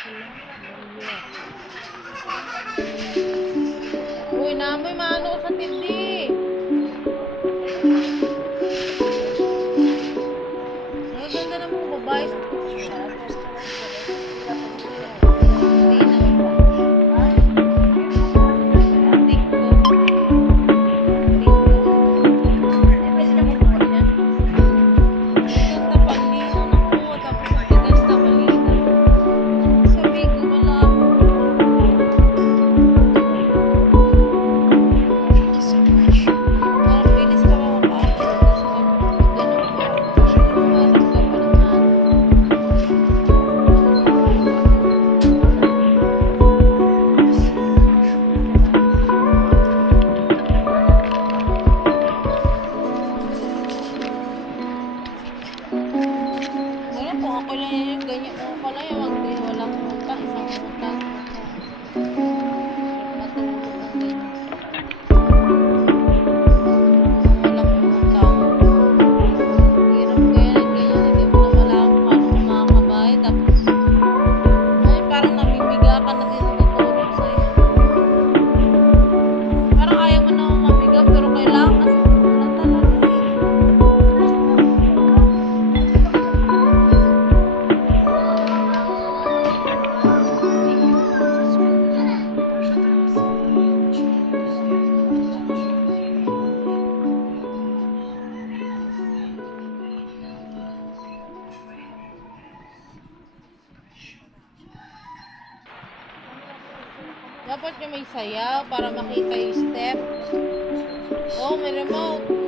Uy, namoy maano sa tindi. Ang ganda namang babae sa ako lang yung ganyan ko pala yung walang utang, isang utang. Matulog ng ganyan. Walang utang. Hirap kaya ng ganyan, hindi mo na malaman paano mo makakabahay. Tapos, ay parang namimiga ka na din natutulog sa'yo. Parang ayaw mo na mamiga pero kailangan kasi wala talaga. Dapat yung may sayaw para makita yung step. Oh, may remote.